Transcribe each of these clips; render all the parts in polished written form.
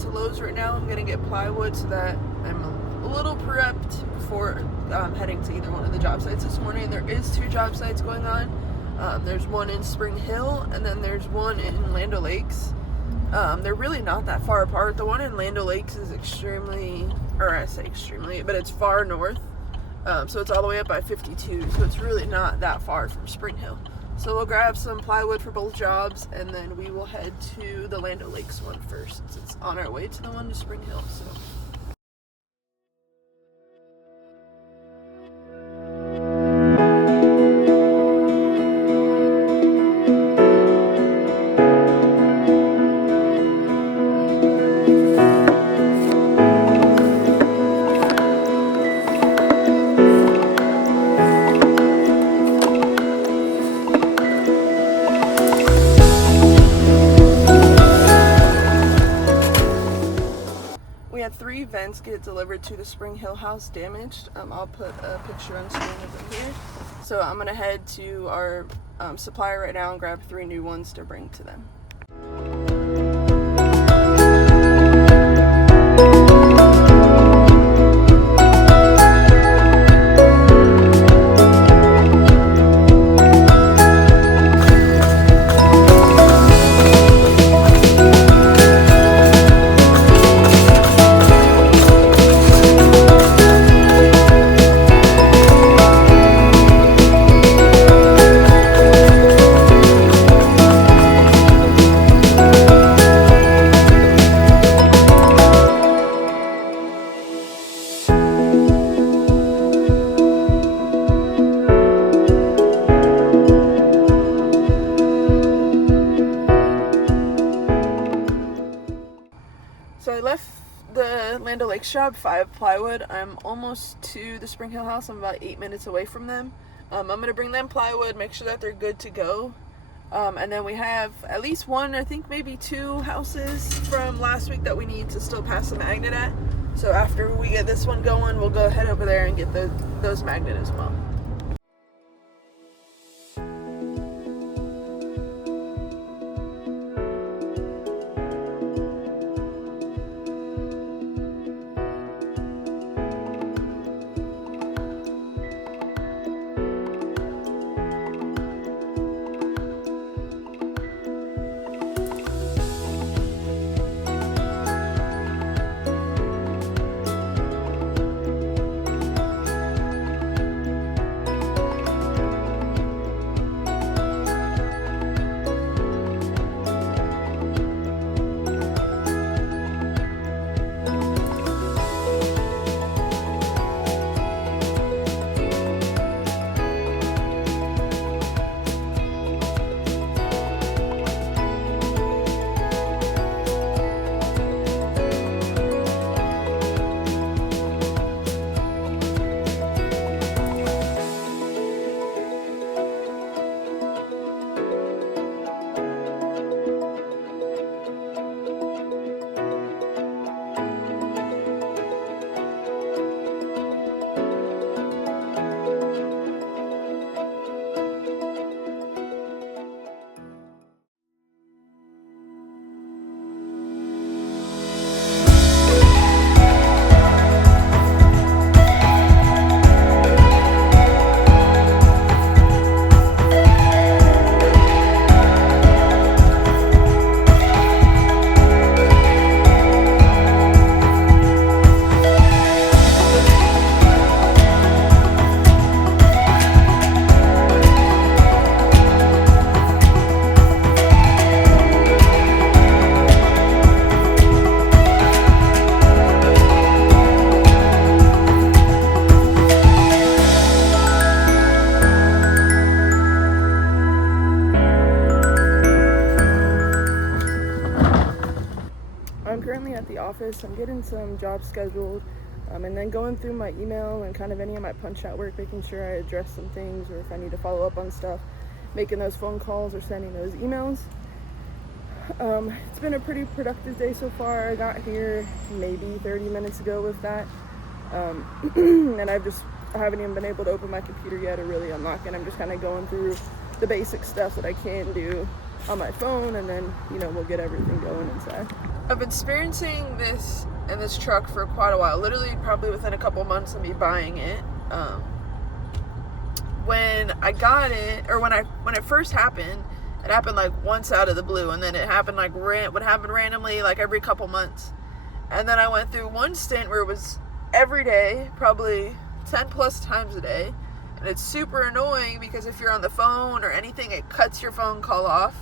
to Lowe's right now. I'm gonna get plywood so that I'm a little prepped before heading to either one of the job sites this morning. There is 2 job sites going on. There's one in Spring Hill, and then there's one in Land O'Lakes. They're really not that far apart. The one in Land O'Lakes is extremely, or I say extremely, but it's far north. So it's all the way up by 52, so it's really not that far from Spring Hill. So we'll grab some plywood for both jobs, and then we will head to the Land O'Lakes one first, since it's on our way to the one to Spring Hill. So. We had 3 vents get delivered to the Spring Hill house damaged. I'll put a picture on screen of them here. So I'm gonna head to our supplier right now and grab 3 new ones to bring to them. So I left the Land O'Lakes job, 5 plywood. I'm almost to the Spring Hill house. I'm about 8 minutes away from them. I'm going to bring them plywood, make sure that they're good to go. And then we have at least 1, I think maybe 2 houses from last week that we need to still pass the magnet at. So after we get this one going, we'll go head over there and get those magnet as well. I'm currently at the office. I'm getting some jobs scheduled, and then going through my email and kind of any of my punch out work, making sure I address some things, or if I need to follow up on stuff, making those phone calls or sending those emails. It's been a pretty productive day so far. I got here maybe 30 minutes ago with that, and I haven't even been able to open my computer yet or really unlock it. I'm just kind of going through the basic stuff that I can do on my phone, and then, you know, we'll get everything going inside. I've been experiencing this in this truck for quite a while, literally probably within a couple months of me buying it. When I got it, or when it first happened, it happened like once out of the blue, and then it happened like would happen randomly like every couple months. And then I went through one stint where it was every day, probably 10 plus times a day. And it's super annoying because if you're on the phone or anything, it cuts your phone call off.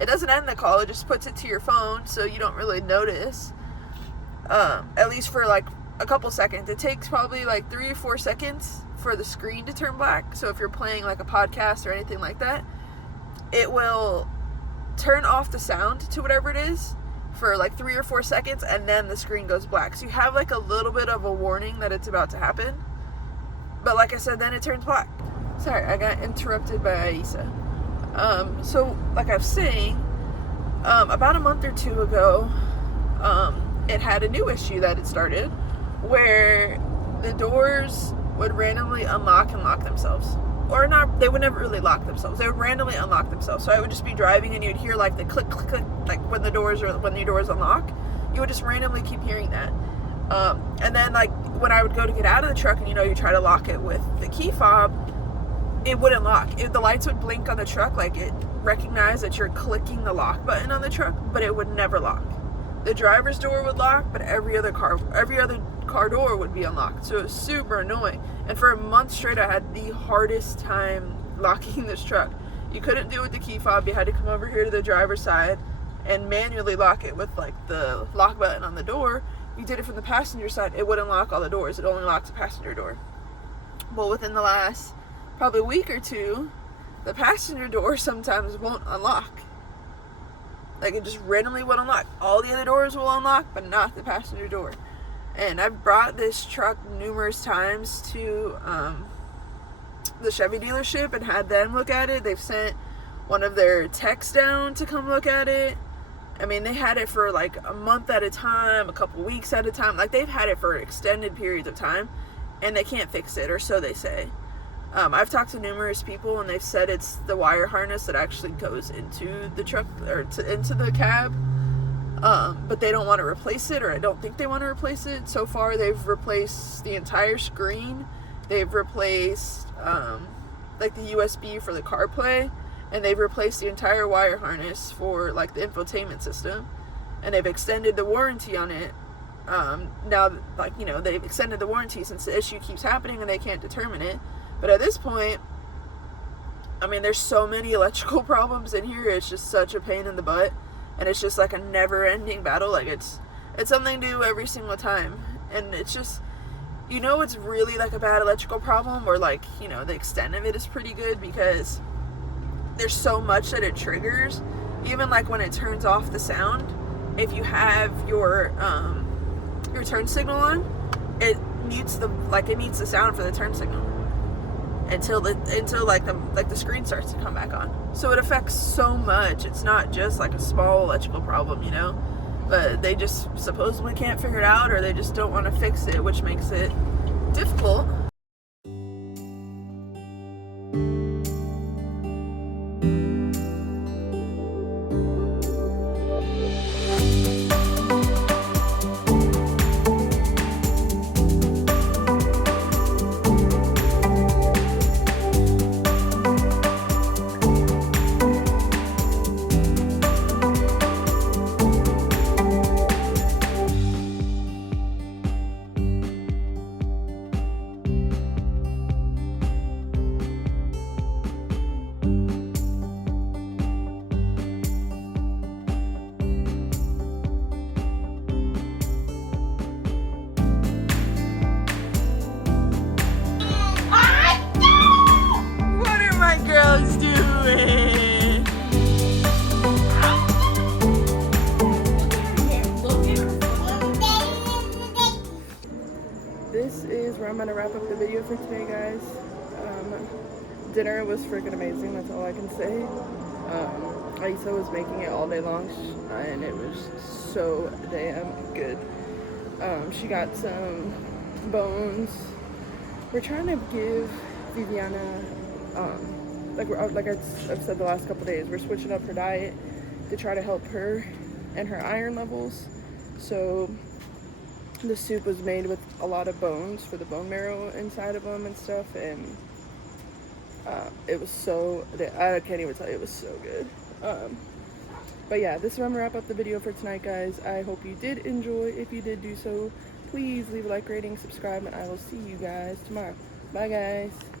It doesn't end the call, it just puts it to your phone, so you don't really notice. At least for like a couple seconds. It takes probably like 3 or 4 seconds for the screen to turn black. So if you're playing like a podcast or anything like that, it will turn off the sound to whatever it is for like 3 or 4 seconds, and then the screen goes black. So you have like a little bit of a warning that it's about to happen. But like I said, then it turns black. Sorry, I got interrupted by Aisa. So like I was saying, about a month or two ago, it had a new issue that it started where the doors would randomly unlock and lock themselves. Or not, they would never really lock themselves. They would randomly unlock themselves. So I would just be driving and you'd hear like the click, click, click, like when your doors unlock. You would just randomly keep hearing that. And then like when I would go to get out of the truck and, you know, you try to lock it with the key fob, it wouldn't lock. The lights would blink on the truck, like it recognized that you're clicking the lock button on the truck, but it would never lock. The driver's door would lock, but every other car door would be unlocked. So it was super annoying. And for a month straight, I had the hardest time locking this truck. You couldn't do it with the key fob. You had to come over here to the driver's side and manually lock it with like the lock button on the door. You did it from the passenger side, it wouldn't lock all the doors. It only locked the passenger door. But within the last probably week or two, the passenger door sometimes won't unlock. Like it just randomly won't unlock. All the other doors will unlock, but not the passenger door. And I've brought this truck numerous times to the Chevy dealership and had them look at it. They've sent one of their techs down to come look at it. I mean, they had it for like a month at a time, a couple weeks at a time. Like they've had it for extended periods of time, and they can't fix it, or so they say. I've talked to numerous people, and they've said it's the wire harness that actually goes into the truck or into the cab. But they don't want to replace it, or I don't think they want to replace it. So far, they've replaced the entire screen. They've replaced like the USB for the CarPlay, and they've replaced the entire wire harness for like the infotainment system, and they've extended the warranty on it. Now, like, you know, they've extended the warranty since the issue keeps happening and they can't determine it. But at this point, I mean, there's so many electrical problems in here. It's just such a pain in the butt. And it's just like a never-ending battle. Like it's something new every single time. And it's just, you know, it's really like a bad electrical problem, or like, you know, the extent of it is pretty good because there's so much that it triggers. Even like when it turns off the sound, if you have your turn signal on, it mutes the sound for the turn signal until the screen starts to come back on. So it affects so much. It's not just like a small electrical problem, you know, but they just supposedly can't figure it out, or they just don't want to fix it, which makes it difficult. This is where I'm going to wrap up the video for today, guys. Dinner was freaking amazing, that's all I can say. Aisa was making it all day long, and it was so damn good. She got some bones. We're trying to give Viviana I've said the last couple days, we're switching up her diet to try to help her and her iron levels. So the soup was made with a lot of bones for the bone marrow inside of them and stuff, and it was so, I can't even tell you, it was so good. But yeah, this is where I'm gonna wrap up the video for tonight, guys. I hope you did enjoy. If you did do so, please leave a like, rating, subscribe, and I will see you guys tomorrow. Bye, guys.